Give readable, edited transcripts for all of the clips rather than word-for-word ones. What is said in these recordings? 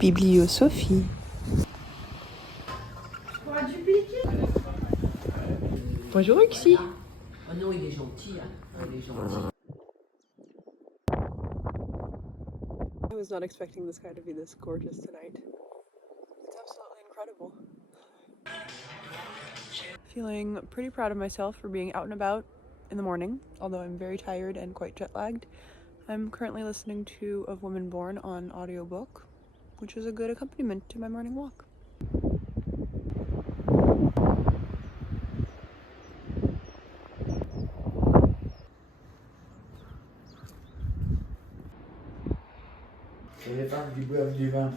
Bibliosophie. Bonjour Uxie. Oh non, il est gentil, hein. Il est gentil. I was not expecting the sky to be this gorgeous tonight. It's absolutely incredible. Feeling pretty proud of myself for being out and about in the morning, although I'm very tired and quite jet-lagged. I'm currently listening to Of Woman Born on audiobook, which is a good accompaniment to my morning walk. C'est les femmes qui boivent du vin.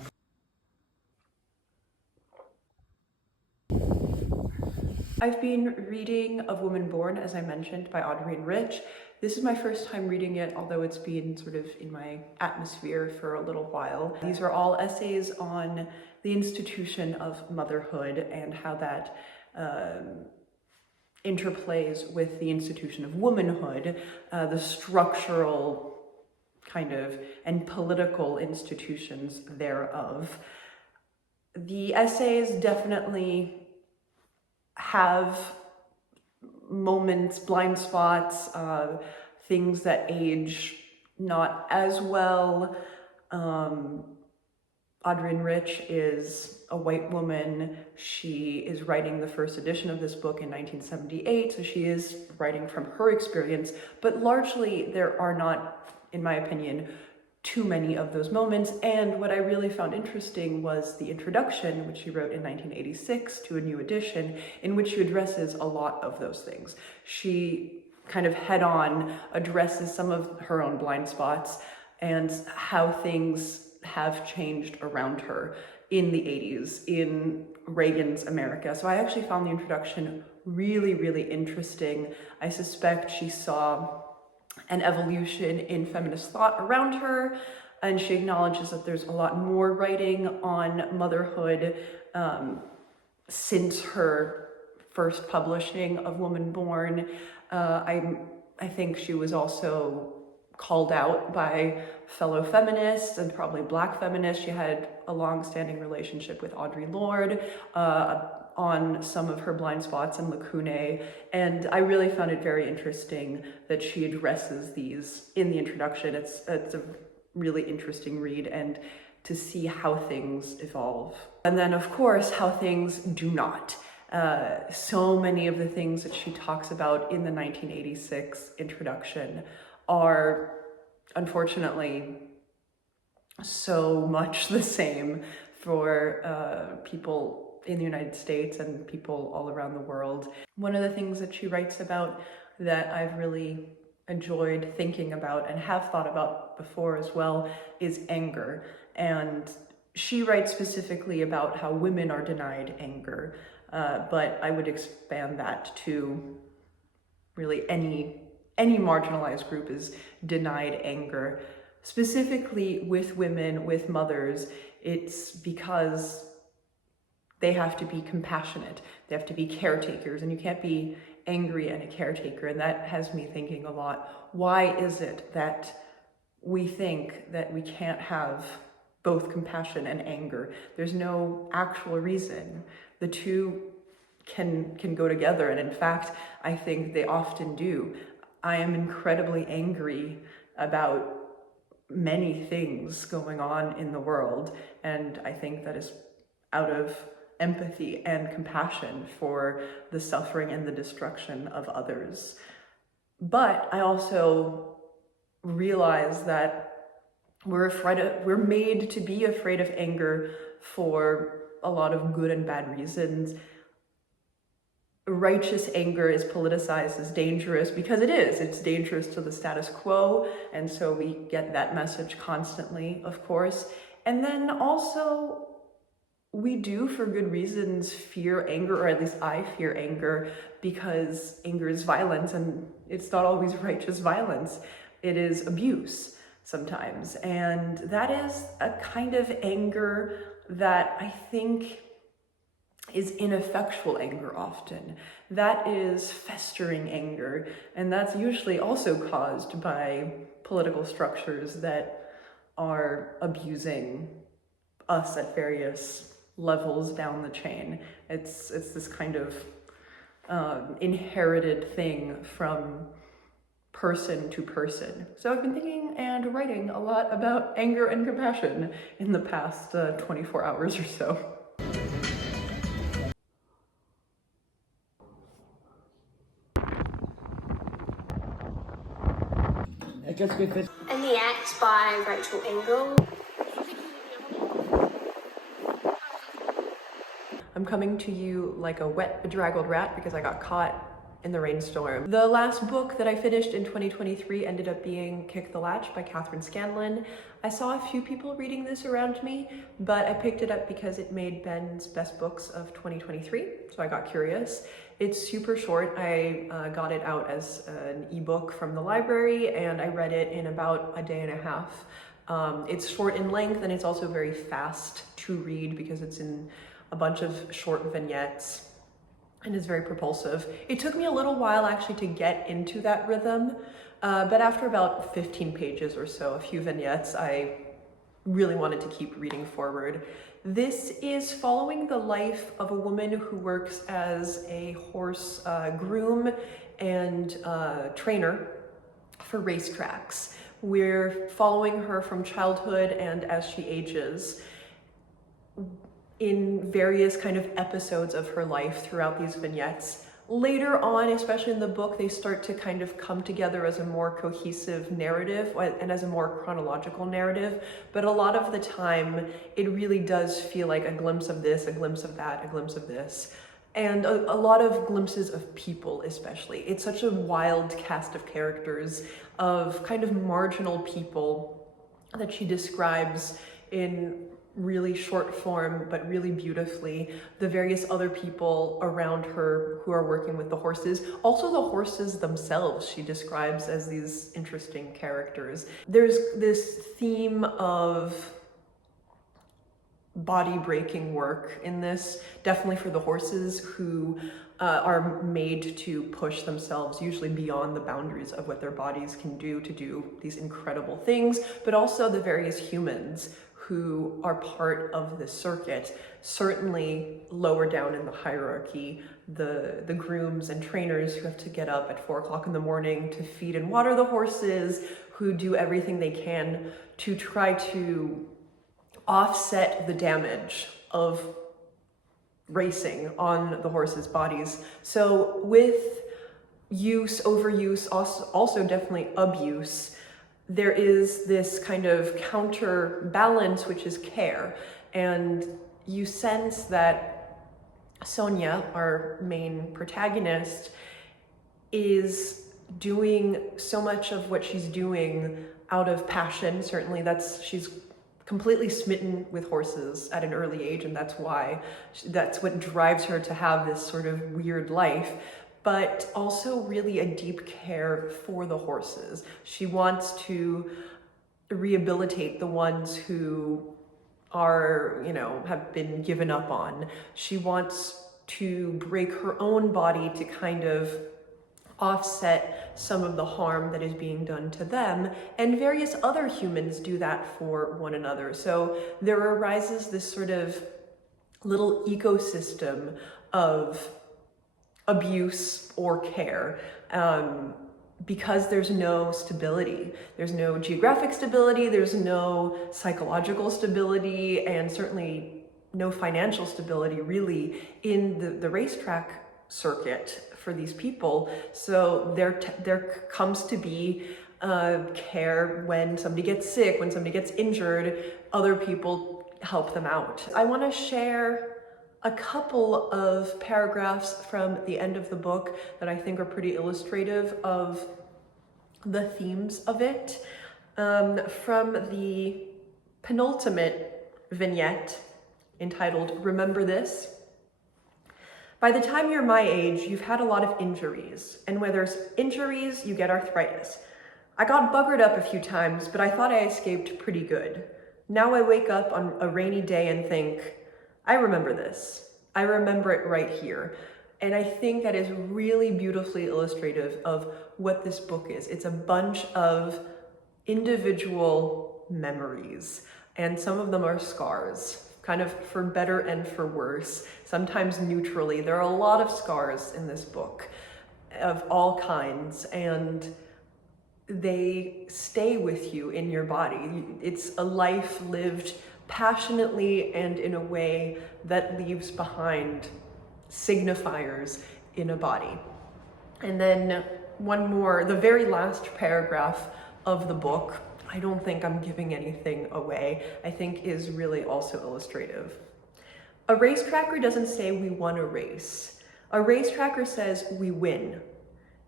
I've been reading Of Woman Born, as I mentioned, by Adrienne. This is my first time reading it, although it's been sort of in my atmosphere for a little while. These are all essays on the institution of motherhood and how that interplays with the institution of womanhood, the structural kind of and political institutions thereof. The essays definitely have moments, blind spots, things that age not as well. Adrienne is a white woman. She is writing the first edition of this book in 1978, so she is writing from her experience, but largely there are not, in my opinion, too many of those moments. And what I really found interesting was the introduction, which she wrote in 1986 to a new edition, in which she addresses a lot of those things. She kind of head-on addresses some of her own blind spots and how things have changed around her in the 80s, in Reagan's America. So I actually found the introduction really, really interesting. I suspect she saw an evolution in feminist thought around her, and she acknowledges that there's a lot more writing on motherhood since her first publishing of Woman Born. I think she was also called out by fellow feminists and probably Black feminists. She had a long-standing relationship with Audre Lorde on some of her blind spots and lacunae, and I really found it very interesting that she addresses these in the introduction. It's a really interesting read, and to see how things evolve. And then, of course, how things do not. So many of the things that she talks about in the 1986 introduction are, unfortunately, so much the same for people in the United States and people all around the world. One of the things that she writes about that I've really enjoyed thinking about and have thought about before as well is anger. And she writes specifically about how women are denied anger, but I would expand that to really any marginalized group is denied anger. Specifically with women, with mothers, it's because they have to be compassionate, they have to be caretakers, and you can't be angry and a caretaker. And that has me thinking a lot, why is it that we think that we can't have both compassion and anger? There's no actual reason. The two can go together, and in fact, I think they often do. I am incredibly angry about many things going on in the world, and I think that is out of empathy and compassion for the suffering and the destruction of others. But I also realize that we're made to be afraid of anger for a lot of good and bad reasons. Righteous anger is politicized as dangerous because it is. It's dangerous to the status quo, and so we get that message constantly, of course. And then also, we do, for good reasons, fear anger, or at least I fear anger, because anger is violence, and it's not always righteous violence. It is abuse sometimes, and that is a kind of anger that I think is ineffectual anger often. That is festering anger, and that's usually also caused by political structures that are abusing us at various levels down the chain. It's this kind of inherited thing from person to person. So I've been thinking and writing a lot about anger and compassion in the past 24 hours or so. Qu'est-ce que fait? And the Act by Rachel Engel. I'm coming to you like a wet, bedraggled rat because I got caught in the rainstorm. The last book that I finished in 2023 ended up being Kick the Latch by Kathryn Scanlan. I saw a few people reading this around me, but I picked it up because it made Ben's best books of 2023, so I got curious. It's super short. I got it out as an ebook from the library, and I read it in about a day and a half. It's short in length, and it's also very fast to read because it's in a bunch of short vignettes and is very propulsive. It took me a little while actually to get into that rhythm, but after about 15 pages or so, a few vignettes, I really wanted to keep reading forward. This is following the life of a woman who works as a horse groom and trainer for racetracks. We're following her from childhood and as she ages in various kind of episodes of her life throughout these vignettes. Later on, especially in the book, they start to kind of come together as a more cohesive narrative and as a more chronological narrative. But a lot of the time, it really does feel like a glimpse of this, a glimpse of that, a glimpse of this. And a lot of glimpses of people, especially. It's such a wild cast of characters, of kind of marginal people that she describes in really short form, but really beautifully. The various other people around her who are working with the horses. Also the horses themselves she describes as these interesting characters. There's this theme of body-breaking work in this, definitely for the horses who are made to push themselves usually beyond the boundaries of what their bodies can do to do these incredible things, but also the various humans who are part of the circuit, certainly lower down in the hierarchy, the grooms and trainers who have to get up at 4 o'clock in the morning to feed and water the horses, who do everything they can to try to offset the damage of racing on the horses' bodies. So with use, overuse, also definitely abuse, there is this kind of counterbalance, which is care. And you sense that Sonia, our main protagonist, is doing so much of what she's doing out of passion. Certainly she's completely smitten with horses at an early age, and that's what drives her to have this sort of weird life, but also really a deep care for the horses. She wants to rehabilitate the ones who are, have been given up on. She wants to break her own body to kind of offset some of the harm that is being done to them, and various other humans do that for one another. So there arises this sort of little ecosystem of abuse or care, because there's no stability. There's no geographic stability, there's no psychological stability, and certainly no financial stability really in the racetrack circuit for these people. So there comes to be care when somebody gets sick, when somebody gets injured, other people help them out. I want to share a couple of paragraphs from the end of the book that I think are pretty illustrative of the themes of it. From the penultimate vignette entitled "Remember This." By the time you're my age, you've had a lot of injuries, and where there's injuries, you get arthritis. I got buggered up a few times, but I thought I escaped pretty good. Now I wake up on a rainy day and think, I remember this. I remember it right here. And I think that is really beautifully illustrative of what this book is. It's a bunch of individual memories and some of them are scars, kind of for better and for worse, sometimes neutrally. There are a lot of scars in this book of all kinds, and they stay with you in your body. It's a life lived passionately and in a way that leaves behind signifiers in a body. And then one more, the very last paragraph of the book, I don't think I'm giving anything away, I think is really also illustrative. A race tracker doesn't say we won a race. A race tracker says we win.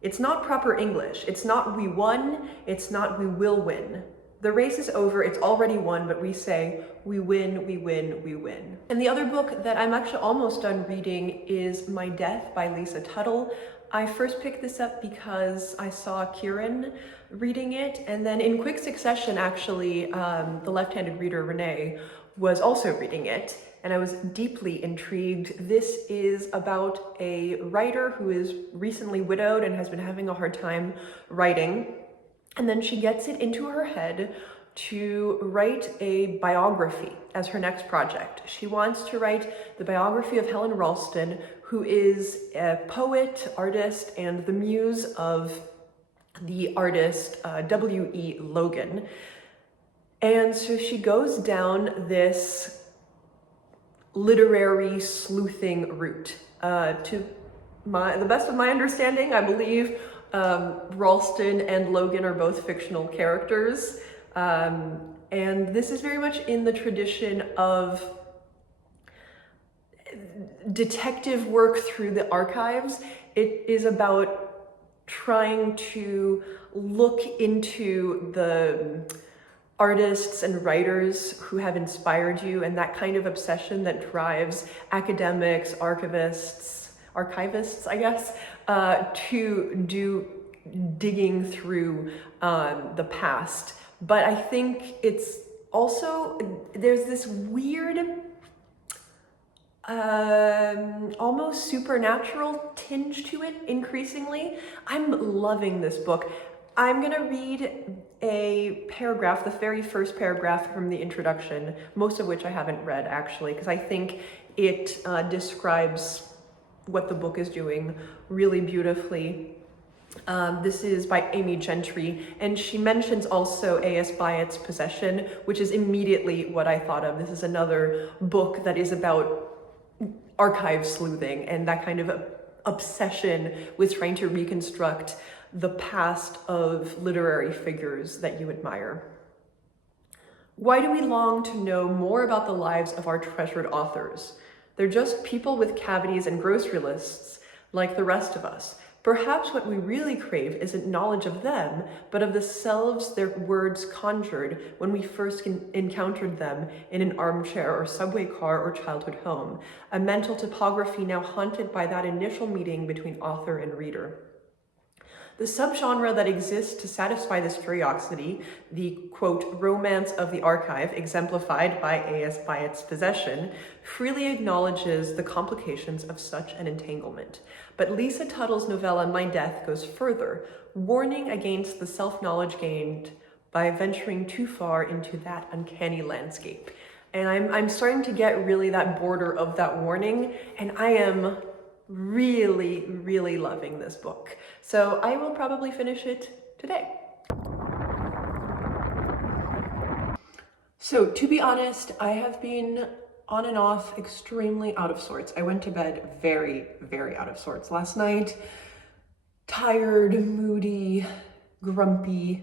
It's not proper English. It's not we won, it's not we will win. The race is over, it's already won, but we say we win, we win, we win. And the other book that I'm actually almost done reading is My Death by Lisa Tuttle. I first picked this up because I saw Kathryn reading it, and then in quick succession, actually, the left-handed reader, Renee, was also reading it, and I was deeply intrigued. This is about a writer who is recently widowed and has been having a hard time writing, and then she gets it into her head to write a biography as her next project. She wants to write the biography of Helen Ralston, who is a poet, artist, and the muse of the artist W.E. Logan. And so she goes down this literary sleuthing route. To the best of my understanding, I believe Ralston and Logan are both fictional characters. And this is very much in the tradition of detective work through the archives. It is about trying to look into the artists and writers who have inspired you, and that kind of obsession that drives academics, archivists, I guess, to do digging through the past. But I think it's also, there's this weird, almost supernatural tinge to it increasingly. I'm loving this book. I'm gonna read a paragraph, the very first paragraph from the introduction, most of which I haven't read actually, because I think it describes what the book is doing really beautifully. This is by Amy Gentry, and she mentions also A.S. Byatt's Possession, which is immediately what I thought of. This is another book that is about archive sleuthing and that kind of obsession with trying to reconstruct the past of literary figures that you admire. Why do we long to know more about the lives of our treasured authors? They're just people with cavities and grocery lists like the rest of us. Perhaps what we really crave isn't knowledge of them, but of the selves their words conjured when we first encountered them in an armchair or subway car or childhood home, a mental topography now haunted by that initial meeting between author and reader. The subgenre that exists to satisfy this curiosity, the, quote, romance of the archive, exemplified by A.S. Byatt's Possession, freely acknowledges the complications of such an entanglement. But Lisa Tuttle's novella, My Death, goes further, warning against the self-knowledge gained by venturing too far into that uncanny landscape. And I'm starting to get really that border of that warning, and I am really, really loving this book. So I will probably finish it today. So to be honest, I have been on and off extremely out of sorts. I went to bed very, very out of sorts last night. Tired, moody, grumpy,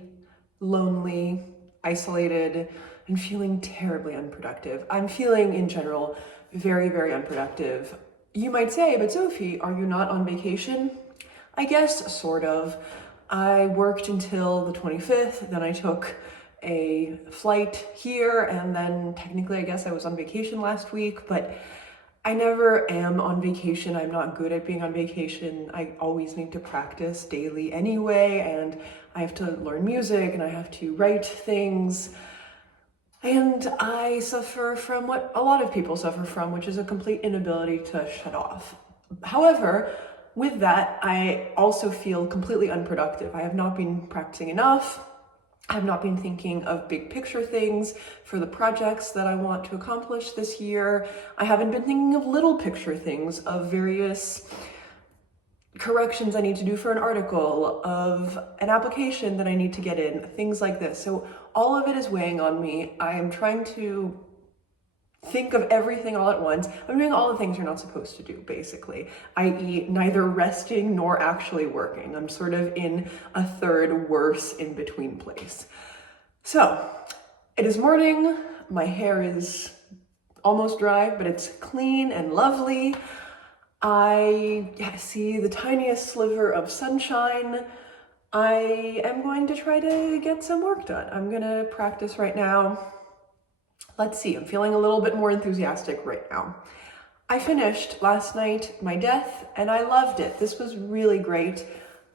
lonely, isolated, and feeling terribly unproductive. I'm feeling in general very, very unproductive. You might say, but Sophie, are you not on vacation? I guess, sort of. I worked until the 25th, then I took a flight here, and then technically I guess I was on vacation last week, but I never am on vacation. I'm not good at being on vacation. I always need to practice daily anyway, and I have to learn music, and I have to write things. And I suffer from what a lot of people suffer from, which is a complete inability to shut off. However, with that, I also feel completely unproductive. I have not been practicing enough. I've not been thinking of big picture things for the projects that I want to accomplish this year. I haven't been thinking of little picture things, of various corrections I need to do for an article, of an application that I need to get in, things like this. So all of it is weighing on me. I am trying to think of everything all at once. I'm doing all the things you're not supposed to do, basically, i.e. neither resting nor actually working. I'm sort of in a third worse in between place. So it is morning. My hair is almost dry, but it's clean and lovely. I see the tiniest sliver of sunshine. I am going to try to get some work done. I'm gonna practice right now. Let's see, I'm feeling a little bit more enthusiastic right now. I finished last night My Death, and I loved it. This was really great.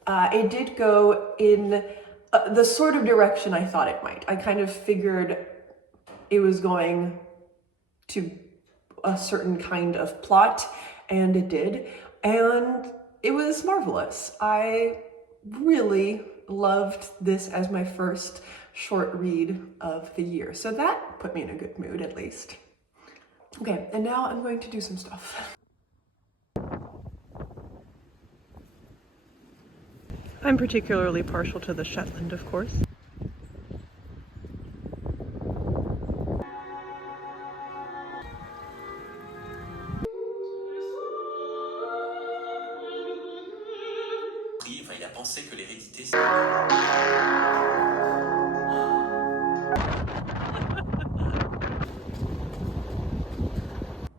It did go in the sort of direction I thought it might. I kind of figured it was going to a certain kind of plot, and it did. And it was marvelous. I really loved this as my first short read of the year. So that put me in a good mood, at least. Okay, and now I'm going to do some stuff. I'm particularly partial to the Shetland, of course. Il a pensé que l'hérédité...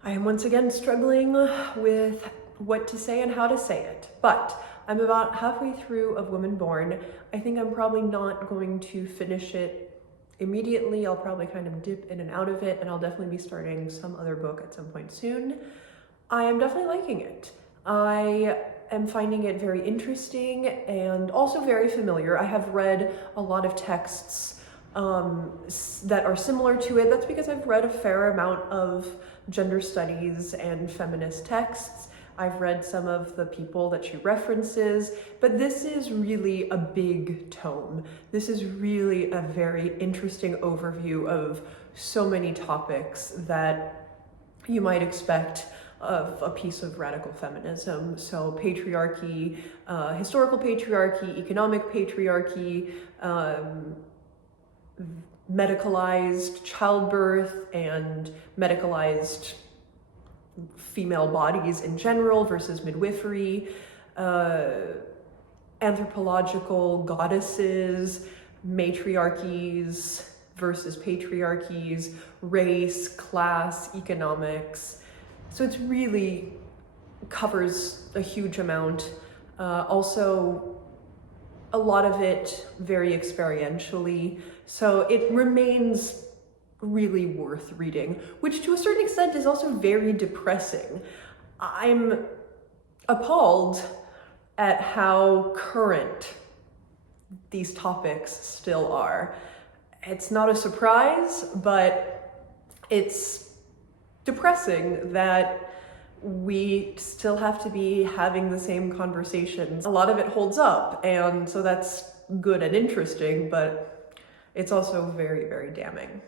I am once again struggling with what to say and how to say it, but I'm about halfway through Of Woman Born. I think I'm probably not going to finish it immediately. I'll probably kind of dip in and out of it, and I'll definitely be starting some other book at some point soon. I am definitely liking it. I am finding it very interesting and also very familiar. I have read a lot of texts that are similar to it. That's because I've read a fair amount of gender studies and feminist texts. I've read some of the people that she references, but this is really a big tome. This is really a very interesting overview of so many topics that you might expect of a piece of radical feminism. So patriarchy, historical patriarchy, economic patriarchy, medicalized childbirth and medicalized female bodies in general versus midwifery, anthropological goddesses, matriarchies versus patriarchies, race, class, economics. So it's really covers a huge amount. Also, a lot of it very experientially. So it remains really worth reading, which to a certain extent is also very depressing. I'm appalled at how current these topics still are. It's not a surprise, but it's depressing that we still have to be having the same conversations. A lot of it holds up, and so that's good and interesting, but it's also very, very damning.